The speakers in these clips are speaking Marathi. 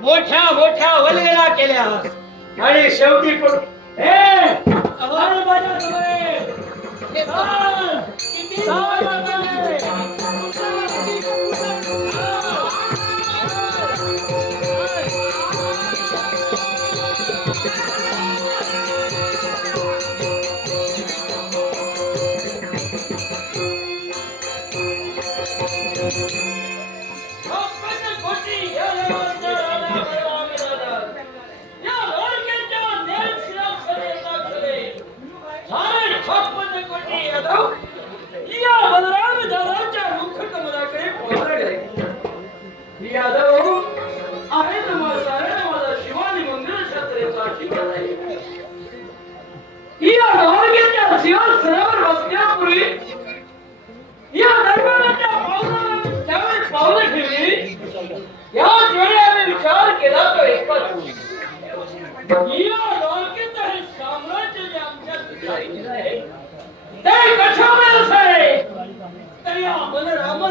मोठ्या मोठ्या वल्गेला केल्या आणि शेवटी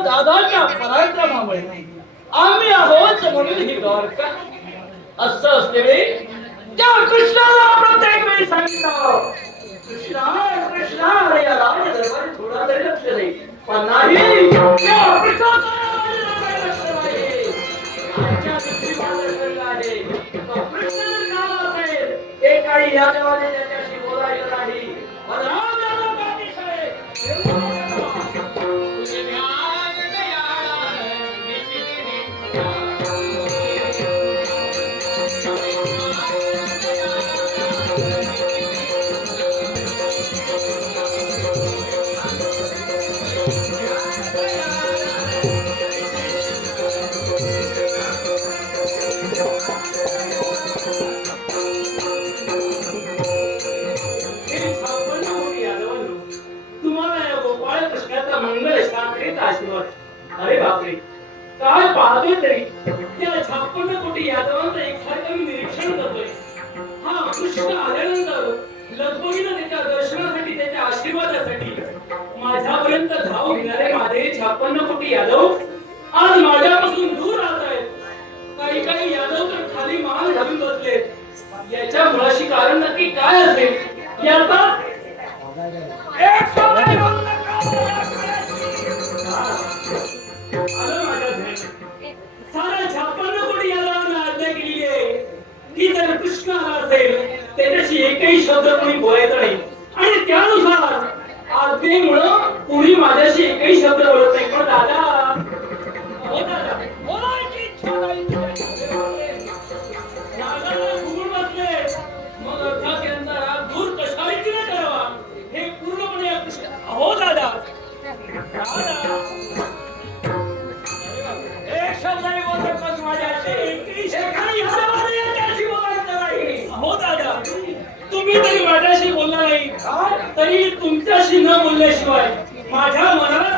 दादाच्या पराक्रमामुळे आम्ही आहोत म्हणून ही द्वारका असं असते वेळी त्या कृष्णाला प्रत्येक वेळी सांगितलं कृष्णा कृष्णा अरे या राज दरबारी थोडा तरी लक्ष दे पण नाही त्या कृष्णाचा लक्ष नाही आजच्या बुद्धिमानाला कळलं आहे तो कृष्ण नाव असेल एक काही या देवाने त्याच्याशी बोलायचं नाही पण राम दादा पाटील साहेब अरे बापरे काय पाहतोय तरी त्या 56 कोटी यादवांचं एकसारखं मी निरीक्षण करतोय हा कृष्ण आल्यानंतर लगबगीनं त्याच्या दर्शनासाठी त्याच्या आशीर्वादासाठी माझ्यापर्यंत धाव घेणारे माझे 56 कोटी यादव आज माझ्यापासून दूर राहत आहेत काही काही यादव तर खाली मान घालून बसलेत याच्या मुळाशी कारण नक्की काय असेल याचा एक सारा 56 कोटी यादवांना आज्ञा केलेली आहे की जर कृष्ण आला असेल त्याच्याशी एकही शब्द कोणी बोलायचा नाही आणि त्यानुसार आज्ञेमुळं कोणी माझ्याशी एकही शब्द बोलत नाही पण दादा बोलायची इच्छा नाही बसले मग अर्थात यांचा राग दूर कशा रीतीने करावा हे पूर्णपणे कृष्ण अहो दादा एक शब्द नाही बोलत बस माझ्याशी बोलायचं नाही हो दादा तुम्ही तरी माझ्याशी बोलला नाही तरी तुमच्याशी न बोलल्याशिवाय माझ्या मनाला